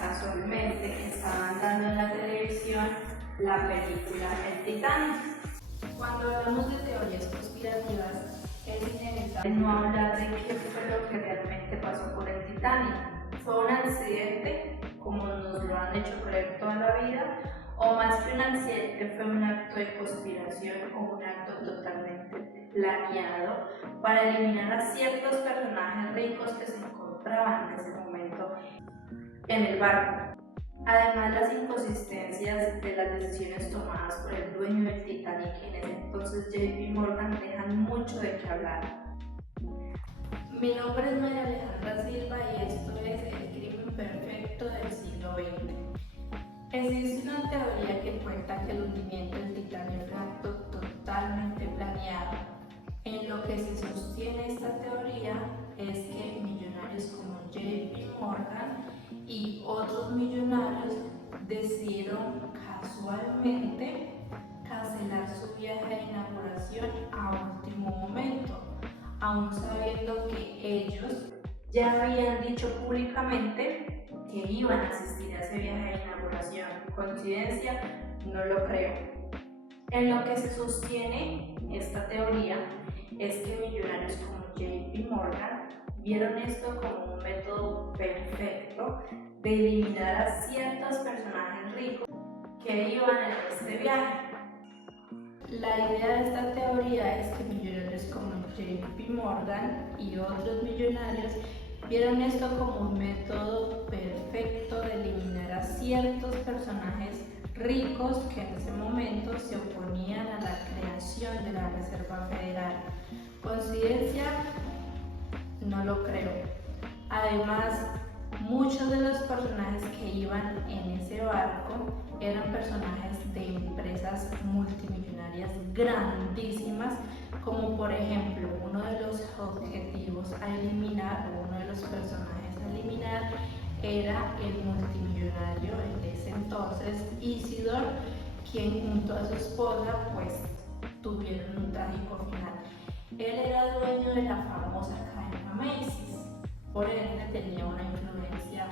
casualmente estaban dando en la televisión la película El Titanic. Cuando hablamos de teorías conspirativas, es inevitable no hablar de qué fue lo que realmente pasó por el Titanic. ¿Fue un accidente, como nos lo han hecho creer toda la vida? ¿O más que un accidente fue un acto de conspiración o un acto totalmente planeado para eliminar a ciertos personajes ricos que se encontraban en ese momento en el barco? Además, las inconsistencias de las decisiones tomadas por el dueño del Titanic, en ese entonces JP Morgan, dejan mucho de qué hablar. Mi nombre es María Alejandra Silva y esto es El Crimen Perfecto del siglo XX. Existe una teoría que cuenta que el hundimiento del Titanic fue un acto totalmente planeado. En lo que se sostiene esta teoría es que millonarios como JP Morgan y otros millonarios decidieron casualmente cancelar su viaje de inauguración a último momento, aún sabiendo que ellos ya habían dicho públicamente que iban a asistir a ese viaje de inauguración. ¿Coincidencia? No lo creo. En lo que se sostiene esta teoría es que millonarios como JP Morgan vieron esto como un método perfecto de eliminar a ciertos personajes ricos que iban en este viaje. La idea de esta teoría es que millonarios como JP Morgan y otros millonarios vieron esto como un método perfecto de eliminar a ciertos personajes ricos que en ese momento se oponían a la creación de la Reserva Federal. ¿Coincidencia? No lo creo. Además, muchos de los personajes que iban en ese barco eran personajes de empresas multimillonarias grandísimas, como por ejemplo uno de los objetivos a eliminar, o uno de los personajes a eliminar, era el multimillonario de ese entonces Isidor, quien junto a su esposa pues tuvieron un trágico final. Él era dueño de la famosa cadena Macy's, por ende tenía una influencia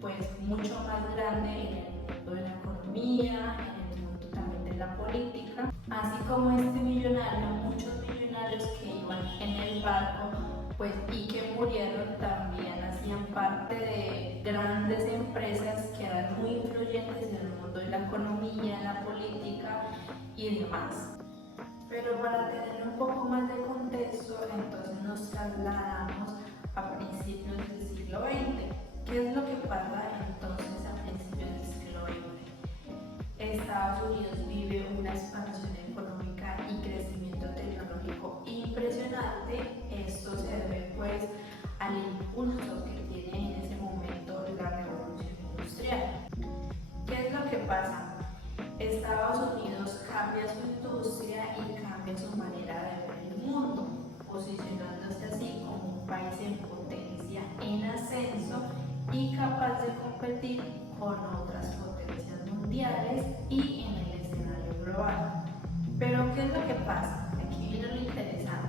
pues mucho más grande en el mundo de la economía, en el mundo también de la política. Así como este millonario, muchos millonarios que iban en el barco pues, y que murieron también hacían parte de grandes empresas que eran muy influyentes en el mundo de la economía, la política y demás. Pero para tener un poco más de contexto, entonces nos trasladamos a principios del siglo XX. ¿Qué es lo que pasa entonces a principios del siglo XX? Estados Unidos vive una expansión económica y crecimiento tecnológico impresionante. Esto se debe pues al impulso que tiene en ese momento la revolución industrial. ¿Qué es lo que pasa? Estados Unidos cambia su industria y cambia su manera de ver el mundo, posicionándose así como un país en potencia, en ascenso y capaz de competir con otras potencias mundiales y en el escenario global. Pero ¿qué es lo que pasa? Aquí viene lo interesante.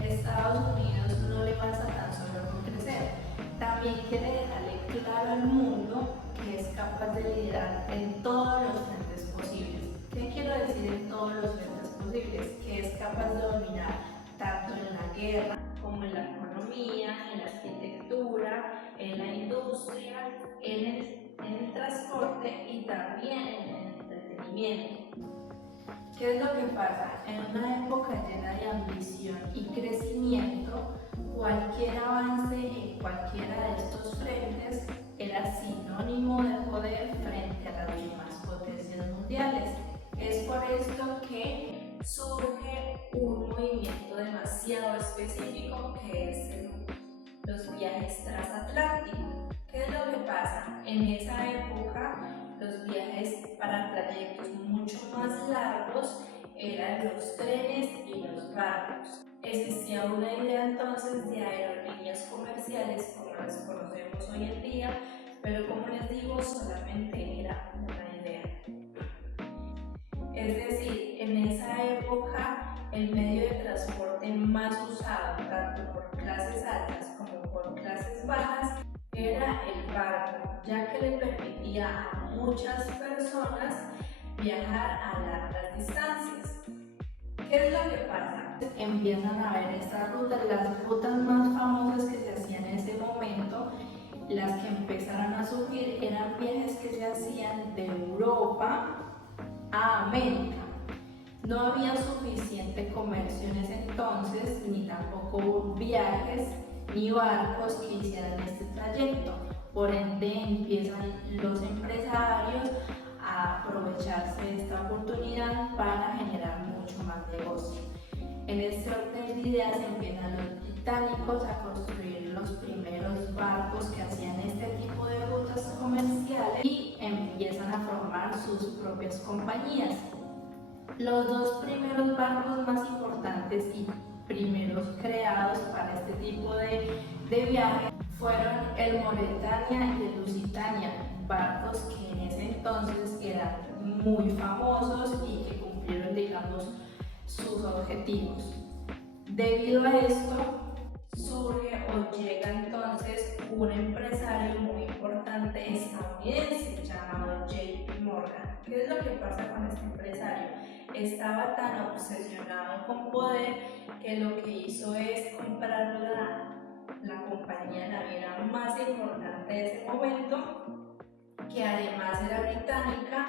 Estados Unidos no le basta tan solo con crecer, también quiere dejarle claro al mundo que es capaz de liderar en todos los frentes posibles. ¿Qué quiero decir en todos los frentes posibles? Que es capaz de dominar tanto en la guerra como en la economía, en la arquitectura, en la industria, en el transporte y también en el entretenimiento. ¿Qué es lo que pasa? En una época llena de ambición y crecimiento, cualquier avance en cualquiera de estos frentes era sinónimo de poder frente a las demás potencias mundiales. Es por esto que surge un movimiento demasiado específico que es los viajes transatlánticos. ¿Qué es lo que pasa? En esa época los viajes para trayectos mucho más largos eran los trenes y los barcos. Existía una idea entonces de aerolíneas comerciales como las conocemos hoy en día, pero como les digo, solamente era una idea. Es decir, en esa época el medio de transporte más usado tanto por clases altas como por clases bajas era el barco, ya que le muchas personas viajar a largas distancias. ¿Qué es lo que pasa? Empiezan a ver estas rutas, las rutas más famosas que se hacían en ese momento, las que empezaron a surgir eran viajes que se hacían de Europa a América. No había suficiente comercio en ese entonces, ni tampoco viajes ni barcos que hicieran este trayecto. Por ende, empiezan los empresarios a aprovecharse de esta oportunidad para generar mucho más negocio. En este orden de ideas empiezan los británicos a construir los primeros barcos que hacían este tipo de rutas comerciales y empiezan a formar sus propias compañías. Los dos primeros barcos más importantes y primeros creados para este tipo de viaje fueron el Mauretania y el Lusitania, barcos que en ese entonces eran muy famosos y que cumplieron, digamos, sus objetivos. Debido a esto, surge o llega entonces un empresario muy importante estadounidense llamado JP Morgan. ¿Qué es lo que pasa con este empresario? Estaba tan obsesionado con poder que lo que hizo es comprar la compañía naviera más importante de ese momento, que además era británica,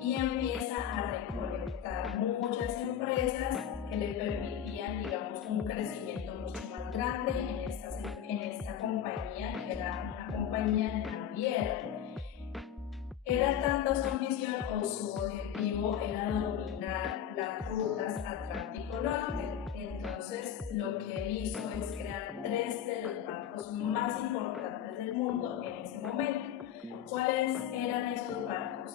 y empieza a recolectar muchas empresas que le permitían, digamos, un crecimiento mucho más grande en esta compañía, que era una compañía naviera. Era tanta su ambición o su objetivo era dominar las rutas Atlántico Norte. Entonces lo que él hizo es crear 3 de los barcos más importantes del mundo en ese momento. ¿Cuáles eran esos barcos?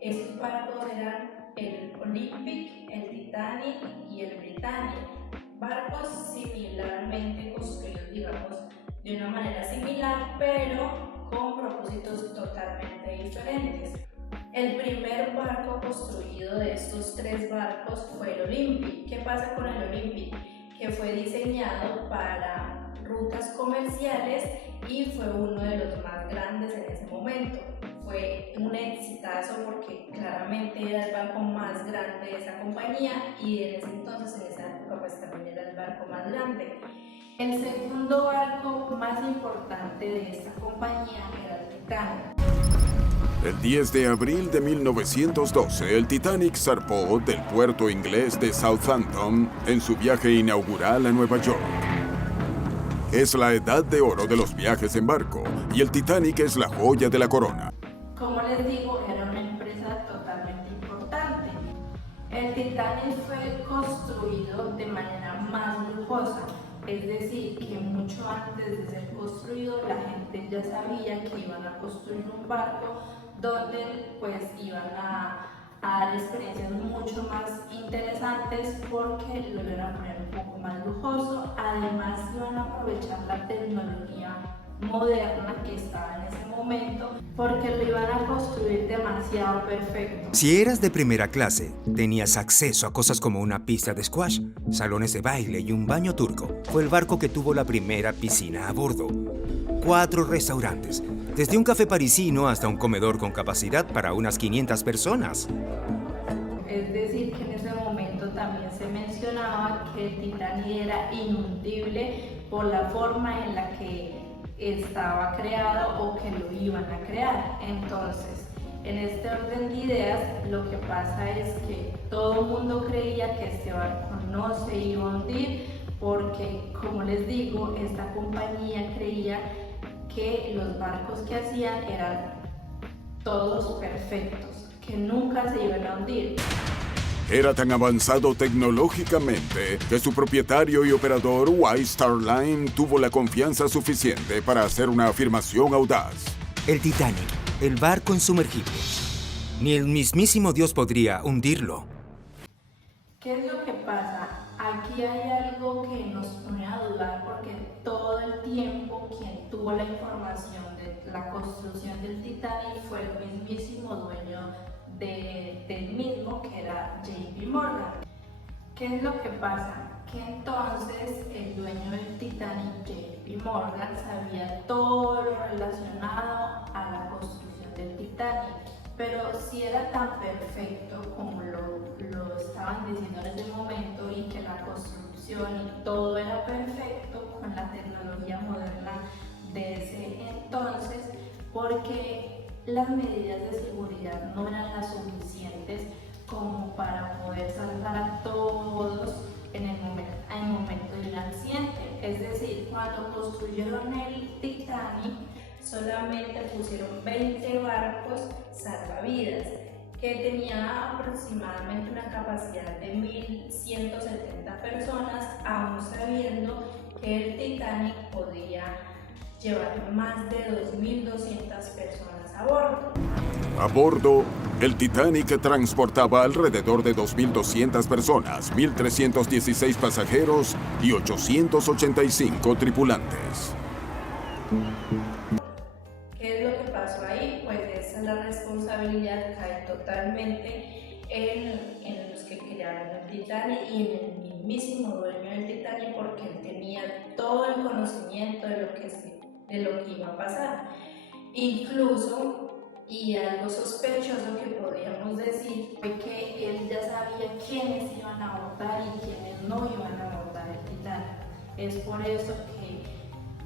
Esos barcos eran el Olympic, el Titanic y el Britannic. Barcos similarmente construidos, digamos, de una manera similar, pero con propósitos totalmente diferentes. El primer barco construido de estos 3 barcos fue el Olympic. ¿Qué pasa con el Olympic? Que fue diseñado para rutas comerciales y fue uno de los más grandes en ese momento. Fue un exitazo porque claramente era el barco más grande de esa compañía y en ese entonces, en esa época, pues también era el barco más grande. El segundo barco más importante de esta compañía era el Titanic. El 10 de abril de 1912, el Titanic zarpó del puerto inglés de Southampton en su viaje inaugural a Nueva York. Es la edad de oro de los viajes en barco y el Titanic es la joya de la corona. Como les digo, era una empresa totalmente importante. El Titanic fue construido de manera más lujosa, es decir, que mucho antes de ser construido la gente ya sabía que iban a construir un barco donde pues iban a dar experiencias mucho más interesantes porque lo iban a poner un poco más lujoso. Además iban a aprovechar la tecnología moderna que estaba en ese momento porque lo iban a construir demasiado perfecto. Si eras de primera clase, tenías acceso a cosas como una pista de squash, salones de baile y un baño turco. Fue el barco que tuvo la primera piscina a bordo. 4 restaurantes, desde un café parisino hasta un comedor con capacidad para unas 500 personas. Es decir, que en ese momento también se mencionaba que el Titanic era inundible por la forma en la que estaba creado o que lo iban a crear. Entonces, en este orden de ideas, lo que pasa es que todo el mundo creía que este barco no se iba a hundir porque, como les digo, esta compañía creía que los barcos que hacían eran todos perfectos, que nunca se iban a hundir. Era tan avanzado tecnológicamente que su propietario y operador White Star Line tuvo la confianza suficiente para hacer una afirmación audaz. El Titanic, el barco insumergible. Ni el mismísimo Dios podría hundirlo. ¿Qué es lo que pasa? Aquí hay algo que nos pone a dudar porque todo el tiempo quien tuvo la información de la construcción del Titanic fue el mismísimo dueño del mismo, que era JP Morgan. ¿Qué es lo que pasa? Que entonces el dueño del Titanic, JP Morgan, sabía todo lo relacionado a la construcción del Titanic, pero si era tan perfecto como lo estaban diciendo en ese momento y que la construcción y todo era perfecto con la tecnología moderna de ese entonces, porque las medidas de seguridad no eran las suficientes como para poder salvar a todos en el momento de un accidente. Es decir, cuando construyeron el Titanic, solamente pusieron 20 barcos salvavidas, que tenía aproximadamente una capacidad de 1.170 personas, aún sabiendo que el Titanic podía llevar más de 2.200 personas a bordo. A bordo, el Titanic transportaba alrededor de 2.200 personas, 1.316 pasajeros y 885 tripulantes. ¿Qué es lo que pasó ahí? Pues esa es la responsabilidad, cae totalmente en los que crearon el Titanic y en el mismísimo dueño del Titanic, porque él tenía todo el conocimiento de lo que iba a pasar. Incluso, y algo sospechoso que podríamos decir, fue que él ya sabía quiénes iban a abordar y quiénes no iban a abordar el Titanic. Es por eso que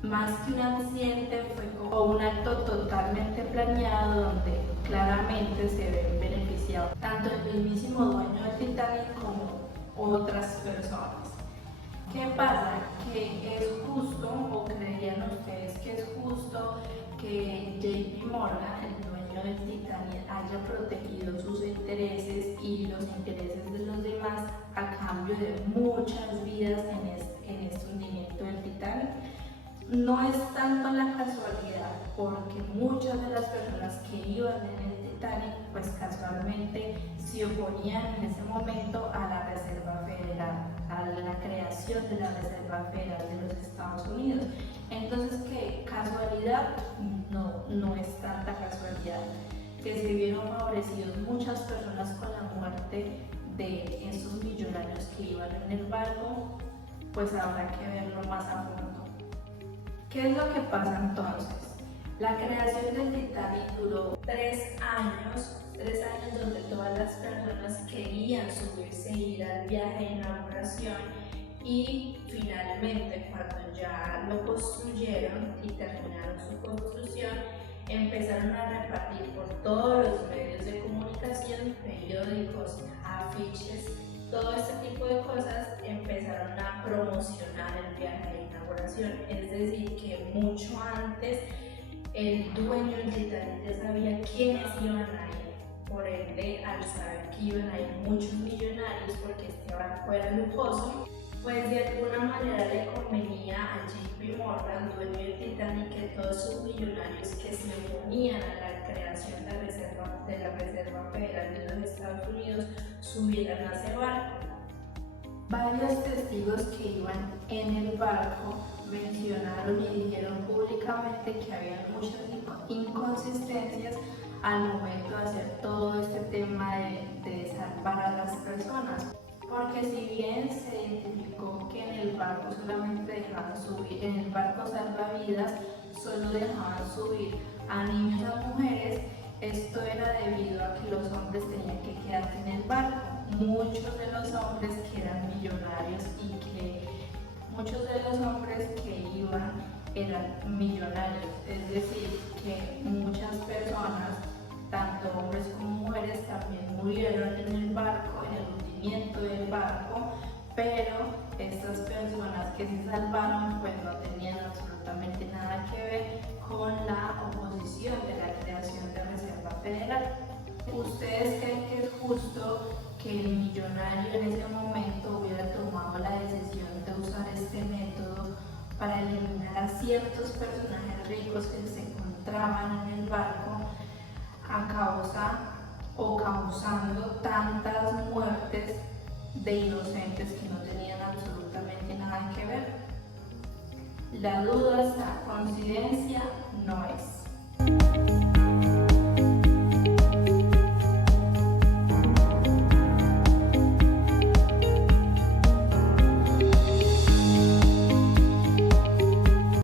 más que un accidente fue como un acto totalmente planeado, donde claramente se ven beneficiados tanto el mismísimo dueño del Titanic como otras personas. ¿Qué pasa? Que es justo, o creerían ustedes que es justo, que JP Morgan, el dueño del Titanic, haya protegido sus intereses y los intereses de los demás a cambio de muchas vidas en este hundimiento del Titanic. No es tanto la casualidad, porque muchas de las personas que iban en el Titanic, pues casualmente se oponían en ese momento a la Reserva Federal, a la creación de la Reserva Federal de los Estados Unidos. Entonces, ¿qué casualidad? No es tanta casualidad que se vieron favorecidos muchas personas con la muerte de esos millonarios que iban en el barco. Pues habrá que verlo más a fondo. ¿Qué es lo que pasa entonces? La creación del Titanic duró 3 años donde todas las personas querían subirse e ir al viaje de inauguración, y finalmente, cuando ya lo construyeron y terminaron su construcción, empezaron a repartir por todos los medios de comunicación, periódicos, afiches, todo este tipo de cosas. Empezaron a promocionar el viaje de inauguración, es decir, que mucho antes el dueño del Titanic ya sabía quiénes iban a ir. Por ende, al saber que iban a ir muchos millonarios, porque este barco era lujoso, pues de alguna manera le convenía a JP Morgan, dueño del Titanic, que todos sus millonarios que se oponían a la creación de la Reserva Federal de los Estados Unidos subieran a ese barco. Varios testigos que iban en el barco mencionaron y dijeron públicamente que había muchas inconsistencias al momento de hacer todo este tema de salvar a las personas. Porque si bien se identificó que en el barco solamente dejaban subir, en el barco salvavidas solo dejaban subir a niños y a mujeres, esto era debido a que los hombres tenían que quedarse en el barco. Muchos de los hombres que eran millonarios y que muchos de los hombres que iban eran millonarios, es decir, que muchas personas, tanto hombres como mujeres, también murieron en el barco, en el hundimiento del barco, pero estas personas que se salvaron pues no tenían absolutamente nada que ver con la oposición de la creación de Reserva Federal. ¿Ustedes creen que es justo que el millonario en ese momento hubiera tomado la decisión de usar este método para eliminar a ciertos personajes ricos que se encontraban en el barco a causa o causando tantas muertes de inocentes que no tenían absolutamente nada que ver? La duda es, la coincidencia no es.